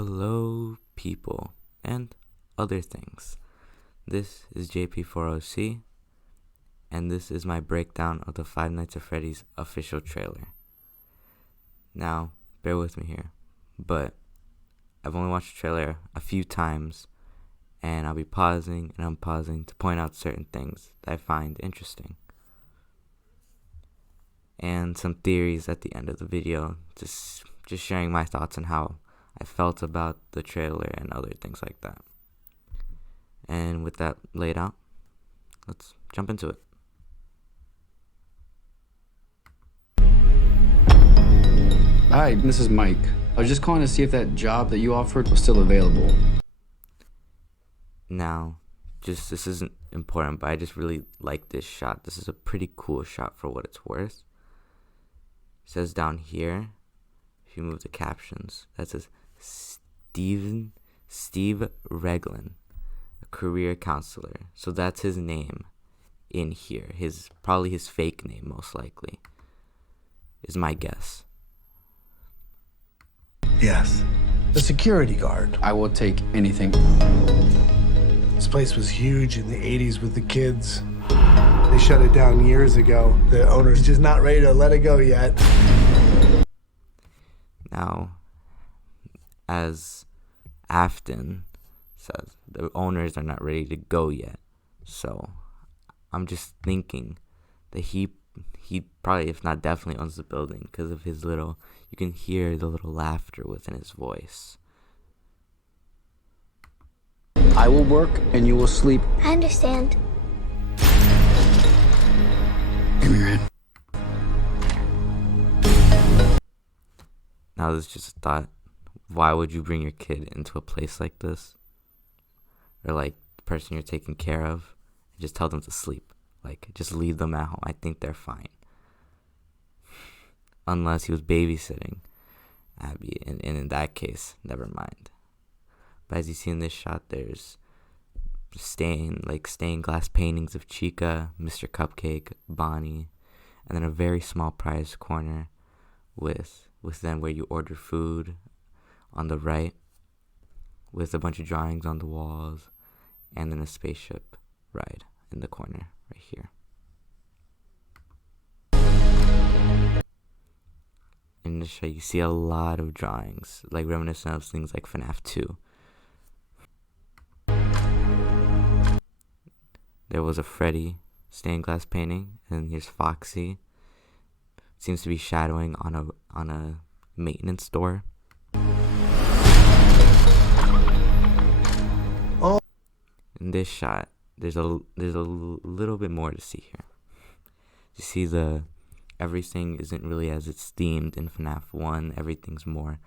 Hello, people, and other things. This is JP4OC, and this is my breakdown of the Five Nights at Freddy's official trailer. Now, bear with me here, but I've only watched the trailer a few times, and I'll be pausing and unpausing to point out certain things that I find interesting. And some theories at the end of the video, just sharing my thoughts on how I felt about the trailer and other things like that. And with that laid out, let's jump into it. Hi, this is Mike. I was just calling to see if that job that you offered was still available. Now, this isn't important, but I just really like this shot. This is a pretty cool shot for what it's worth. It says down here, if you move the captions, that says Steve Reglin, a career counselor. So that's his name in here. Probably his fake name, most likely, is my guess. Yes, the security guard. I will take anything. This place was huge in the 80s with the kids. They shut it down years ago. The owner's just not ready to let it go yet. Now, as Afton says, the owners are not ready to go yet. So I'm just thinking that he probably, if not definitely, owns the building because of his little, you can hear the little laughter within his voice. I will work and you will sleep. I understand. Give me your hand. Now this is just a thought. Why would you bring your kid into a place like this? Or like the person you're taking care of, and just tell them to sleep. Like, just leave them at home. I think they're fine. Unless he was babysitting Abby, and in that case, never mind. But as you see in this shot, there's stained glass paintings of Chica, Mr. Cupcake, Bonnie, and then a very small prized corner with then where you order food on the right, with a bunch of drawings on the walls, and then a spaceship ride in the corner right here. In this show, you see a lot of drawings, like reminiscent of things like FNAF 2. There was a Freddy stained glass painting, and here's Foxy. Seems to be shadowing on a maintenance door. Oh. In this shot, there's a little bit more to see here. You see everything isn't really as it's themed in FNAF 1. Everything's more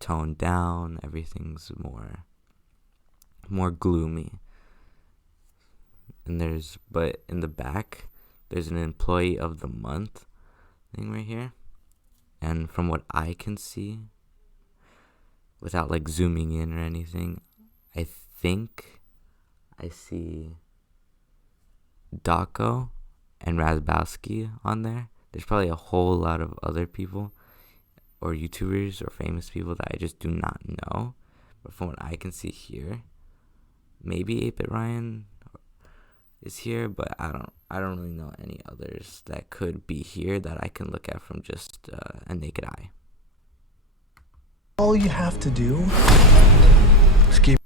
toned down. Everything's more gloomy. But in the back, there's an employee of the month thing right here. And from what I can see, without like zooming in or anything, I think I see Daco and Razbowski on there. There's probably a whole lot of other people or YouTubers or famous people that I just do not know. But from what I can see here, maybe 8-Bit Ryan is here, but I don't really know any others that could be here that I can look at from just a naked eye. All you have to do is keep.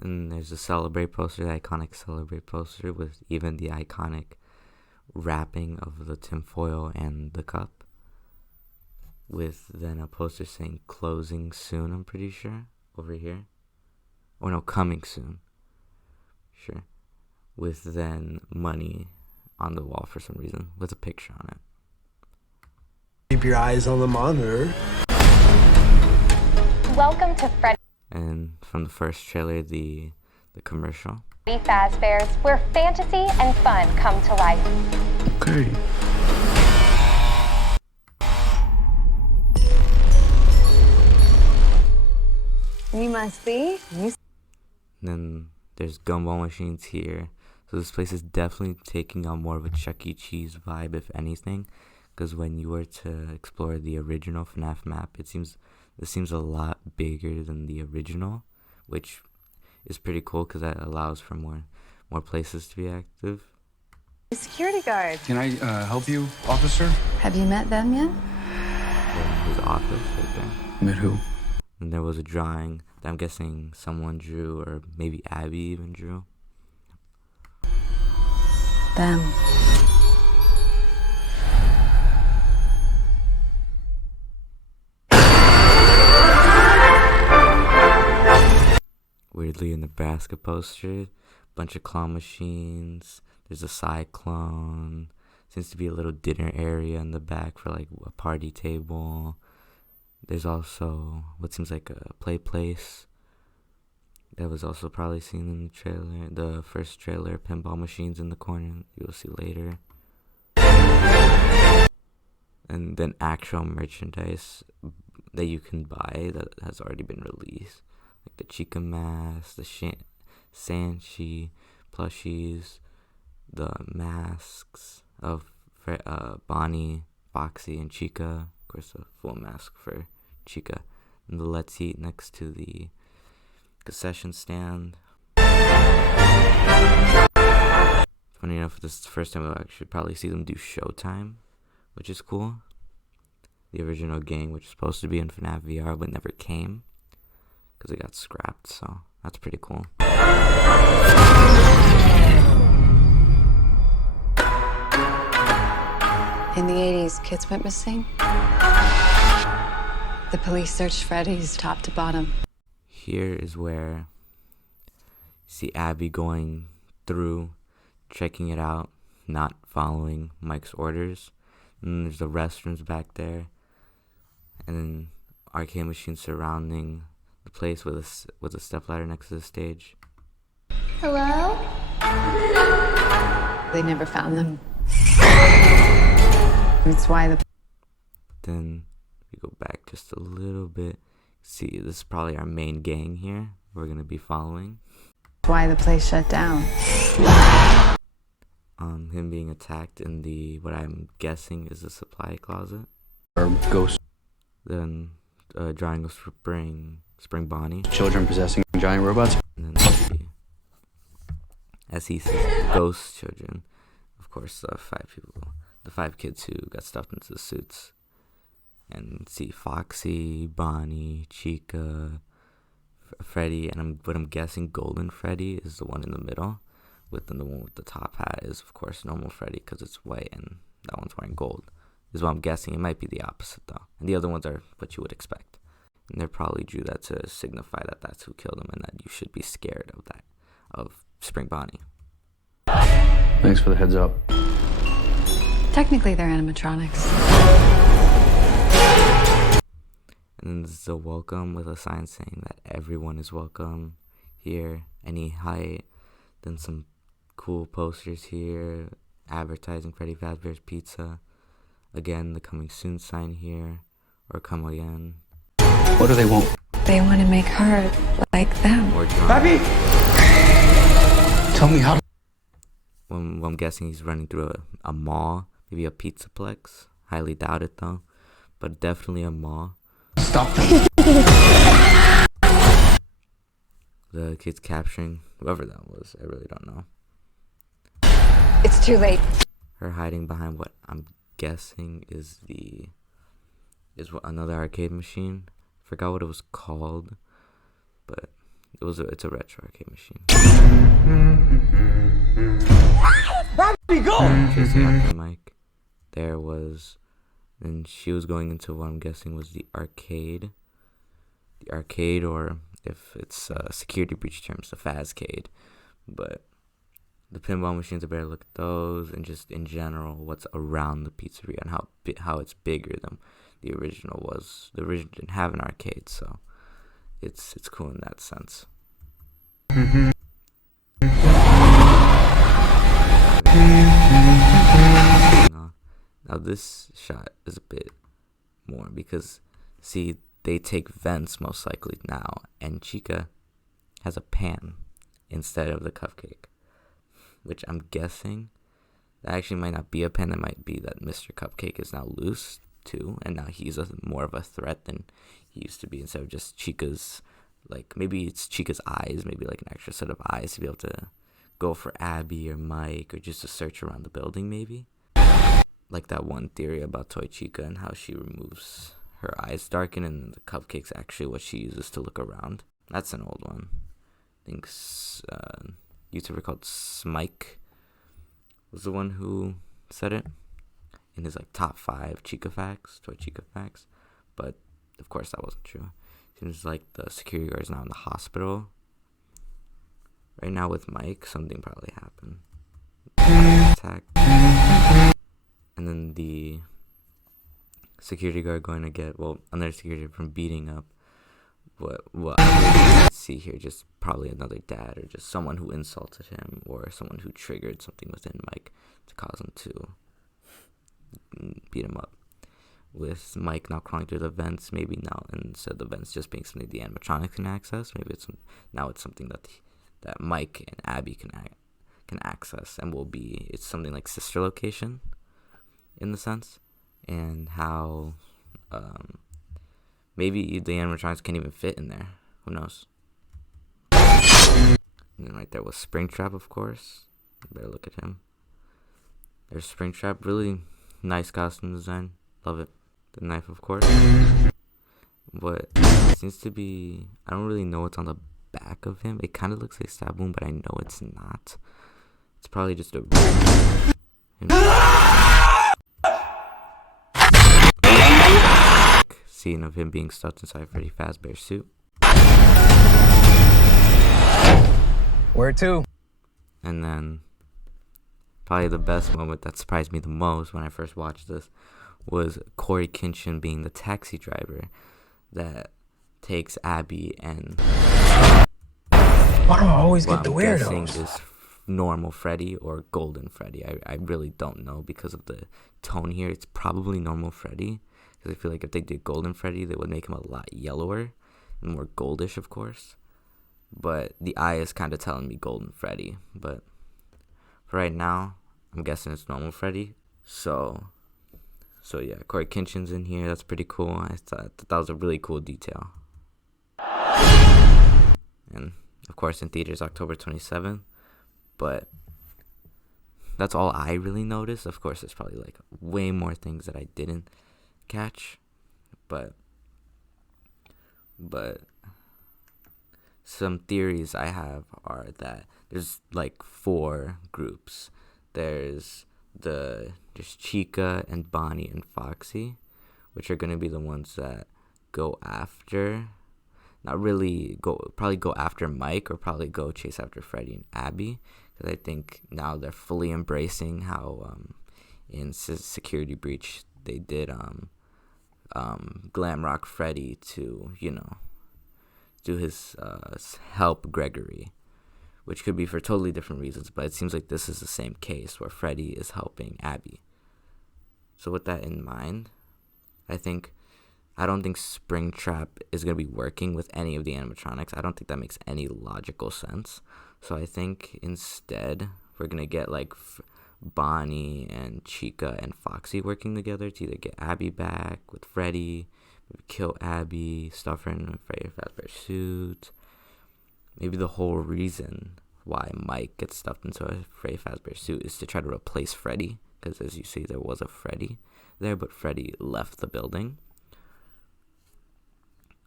And there's a Celebrate poster, the iconic Celebrate poster with even the iconic wrapping of the tinfoil and the cup, with then a poster saying closing soon, I'm pretty sure, over here. Or no, coming soon. Sure. With then money on the wall for some reason, with a picture on it. Keep your eyes on the monitor. Welcome to Freddy And from the first trailer, the commercial. Fazbear's, where fantasy and fun come to life. Okay. You must be. Then there's gumball machines here. So this place is definitely taking on more of a Chuck E. Cheese vibe, if anything. Because when you were to explore the original FNAF map, it seems This seems a lot bigger than the original, which is pretty cool because that allows for more places to be active. The security guard. Can I help you, officer? Have you met them yet? His office right there. Met who? And there was a drawing that I'm guessing someone drew, or maybe Abby even drew. Them. Weirdly, a Nebraska poster, bunch of claw machines. There's a cyclone. Seems to be a little dinner area in the back for like a party table. There's also what seems like a play place. That was also probably seen in the trailer, the first trailer. Pinball machines in the corner, you'll see later. And then actual merchandise that you can buy that has already been released. Like the Chica mask, the Sanchi plushies, the masks of Bonnie, Foxy, and Chica. Of course, a full mask for Chica. And the Let's Eat next to the concession stand. Funny enough, this is the first time we'll actually probably see them do Showtime, which is cool. The original game, which was supposed to be in FNAF VR, but never came because it got scrapped, so that's pretty cool. In the 80s, kids went missing. The police searched Freddy's top to bottom. Here is where you see Abby going through, checking it out, not following Mike's orders. And there's the restrooms back there, and then arcade machines surrounding the place with a stepladder next to the stage. Hello? They never found them. That's why Then we go back just a little bit. See, this is probably our main gang here we're gonna be following. the place shut down. Him being attacked in the, what I'm guessing is a supply closet. Or ghost Then drawing of Spring Bonnie. children possessing giant robots. And then as he says, ghost children. Of course, the five kids who got stuffed into the suits. And see Foxy, Bonnie, Chica, Freddy, and what I'm guessing Golden Freddy is the one in the middle. The one with the top hat is, of course, normal Freddy because it's white and that one's wearing gold. Is what I'm guessing. It might be the opposite, though. And the other ones are what you would expect. And they probably drew that to signify that that's who killed him and that you should be scared of that, of Spring Bonnie. Thanks for the heads up. Technically, they're animatronics. And then there's a welcome with a sign saying that everyone is welcome here, any height. Then some cool posters here advertising Freddy Fazbear's Pizza. Again, the coming soon sign here, or come again. What do they want? They want to make her like them. More drama. Papi! Tell me how to... Well, I'm guessing he's running through a mall, maybe a Pizzaplex. Highly doubt it though, but definitely a mall. Stop them. The kids capturing whoever that was, I really don't know. It's too late. Her hiding behind what I'm guessing is another arcade machine. Forgot what it was called, but it's a retro arcade machine. Chasing after Mike. There was, and she was going into what I'm guessing was the arcade. The arcade, or if it's security breach terms, the Fazcade. But the pinball machines, I better look at those, and just in general, what's around the pizzeria and how it's bigger than the original was. The original didn't have an arcade, so it's cool in that sense. Now this shot is a bit more because, see, they take vents most likely now, and Chica has a pan instead of the cupcake, which I'm guessing that actually might not be a pan. It might be that Mr. Cupcake is now loose too, and now he's more of a threat than he used to be, instead of just Chica's, like, maybe it's Chica's eyes, maybe like an extra set of eyes to be able to go for Abby or Mike, or just to search around the building, maybe. Like that one theory about Toy Chica and how she removes her eyes darken, and the cupcake's actually what she uses to look around. That's an old one. I think YouTuber called Smike was the one who said it in his like top 5 Chica facts, Toy Chica facts. But of course that wasn't true. Seems like the security guard is now in the hospital right now with Mike. Something probably happened. Attack. And then the security guard going to get, well, another security from beating up what I see here, just probably another dad, or just someone who insulted him, or someone who triggered something within Mike to cause him to beat him up. With Mike now crawling through the vents, maybe now instead of the vents just being something the animatronics can access, maybe it's something that Mike and Abby can access, and it's something like sister location in the sense, and how maybe the animatronics can't even fit in there. Who knows? And then right there was Springtrap, of course. You better look at him. There's Springtrap. Really nice costume design. Love it. The knife, of course. But it seems to be, I don't really know what's on the back of him. It kind of looks like stab wound, but I know it's not. It's probably just a scene of him being stuffed inside Freddy Fazbear's suit. Where to? And then probably the best moment that surprised me the most when I first watched this was Corey Kinchin being the taxi driver that takes Abby and Why do I always what get the I'm guessing weirdos? is normal Freddy or Golden Freddy. I really don't know because of the tone here. It's probably normal Freddy, because I feel like if they did Golden Freddy, they would make him a lot yellower and more goldish, of course. But the eye is kind of telling me Golden Freddy. But for right now, I'm guessing it's normal Freddy. So yeah, Corey Kinchin's in here. That's pretty cool. I thought that was a really cool detail. And of course in theaters October 27th. But that's all I really noticed. Of course, there's probably like way more things that I didn't catch. But some theories I have are that there's like 4 groups. There's Chica and Bonnie and Foxy, which are going to be the ones that go after, probably go after Mike, or probably go chase after Freddy and Abby, because I think now they're fully embracing how in Security Breach they did glam rock Freddy to, do his help Gregory, which could be for totally different reasons, but it seems like this is the same case where Freddy is helping Abby. So with that in mind, I don't think Springtrap is going to be working with any of the animatronics. I don't think that makes any logical sense. So I think instead we're going to get like Bonnie and Chica and Foxy working together to either get Abby back with Freddy, maybe kill Abby, stuff her in a Freddy Fazbear suit. Maybe the whole reason why Mike gets stuffed into a Freddy Fazbear suit is to try to replace Freddy, because as you see, there was a Freddy there, but Freddy left the building.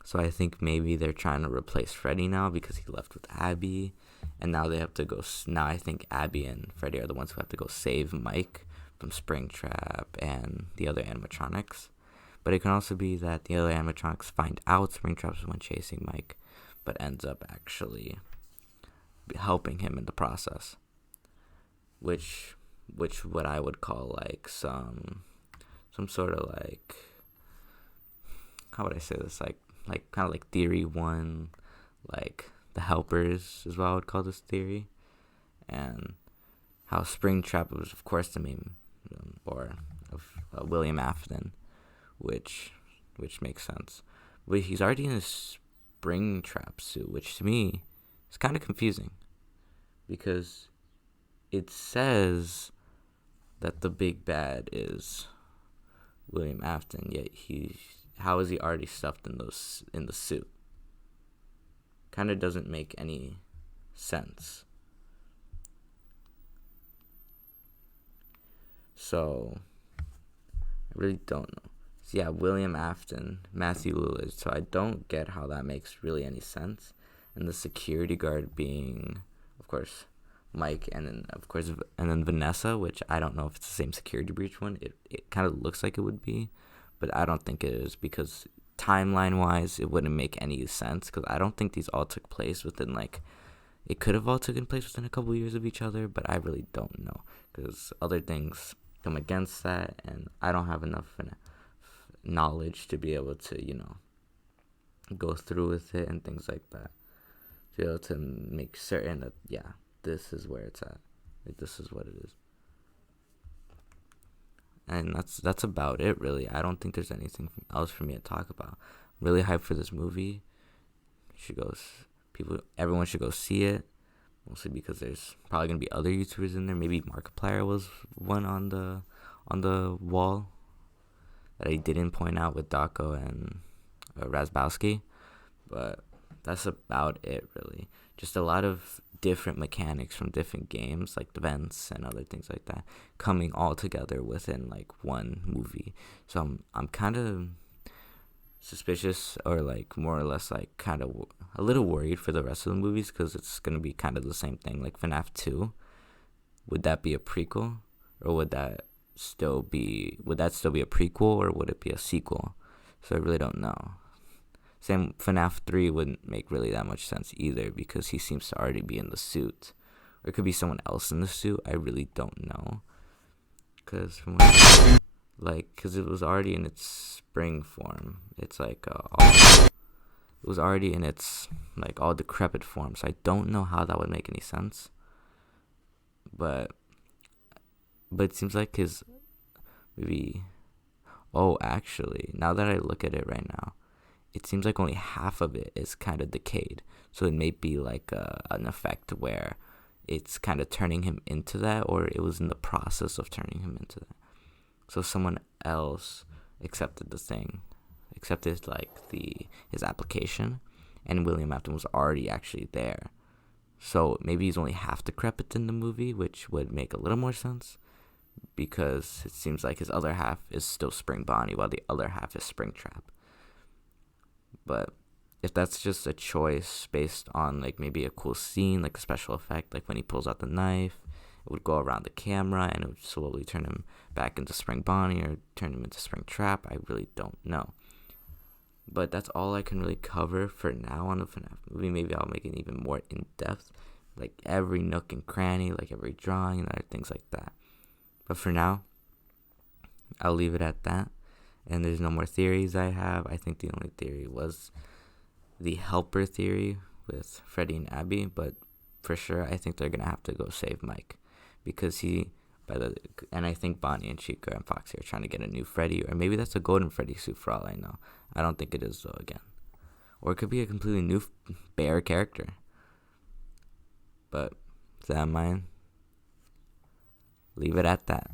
So I think maybe they're trying to replace Freddy now because he left with Abby, and now they have to go. Now I think Abby and Freddy are the ones who have to go save Mike from Springtrap and the other animatronics. But it can also be that the other animatronics find out Springtrap's the one chasing Mike, but ends up actually helping him in the process, which what I would call like some sort of like, how would I say this, like kind of like theory 1, like the helpers is what I would call this theory, and how Springtrap was of course the main, or of William Afton, which makes sense. But he's already in his Springtrap suit, which to me is kind of confusing, because it says that the big bad is William Afton, yet how is he already stuffed in the suit? Kind of doesn't make any sense. So I really don't know. So yeah, William Afton, Matthew Lillard. So I don't get how that makes really any sense. And the security guard being, of course, Mike, and then Vanessa, which I don't know if it's the same security breach one. It kind of looks like it would be, but I don't think it is, because timeline wise it wouldn't make any sense, because I don't think these all took place within, like, it could have all taken place within a couple years of each other, but I really don't know, because other things come against that, and I don't have enough knowledge to be able to, go through with it and things like that, to be able to make certain that, yeah, this is where it's at, like, this is what it is. And that's about it, really. I don't think there's anything else for me to talk about. I'm really hyped for this movie. Everyone should go see it, mostly because there's probably gonna be other YouTubers in there. Maybe Markiplier was one on the wall that I didn't point out with Daco and Razbowski, but that's about it, really. Just a lot of different mechanics from different games, like events and other things like that, coming all together within, like, one movie. So I'm kind of suspicious, or, like, more or less, like, kind of a little worried for the rest of the movies, because it's gonna be kind of the same thing. Like FNAF 2, would that be a prequel, or would that still be a prequel, or would it be a sequel? So I really don't know. Same, FNAF 3 wouldn't make really that much sense either, because he seems to already be in the suit. Or it could be someone else in the suit. I really don't know. Because it was already in its spring form. It's like, it was already in its, like, all decrepit form. So I don't know how that would make any sense. But it seems like his, maybe, actually, now that I look at it right now, it seems like only half of it is kind of decayed. So it may be like an effect where it's kind of turning him into that, or it was in the process of turning him into that. So someone else accepted like his application, and William Afton was already actually there. So maybe he's only half decrepit in the movie, which would make a little more sense, because it seems like his other half is still Spring Bonnie, while the other half is Springtrap. But if that's just a choice based on, like, maybe a cool scene, like a special effect, like when he pulls out the knife, it would go around the camera and it would slowly turn him back into Spring Bonnie or turn him into Springtrap, I really don't know. But that's all I can really cover for now on the FNAF movie. Maybe I'll make it even more in-depth, like every nook and cranny, like every drawing and other things like that. But for now, I'll leave it at that. And there's no more theories I have. I think the only theory was the helper theory with Freddy and Abby. But for sure, I think they're going to have to go save Mike. Because and I think Bonnie and Chica and Foxy are trying to get a new Freddy. Or maybe that's a golden Freddy suit for all I know. I don't think it is, though, again. Or it could be a completely new bear character. But, is that mine? Leave it at that.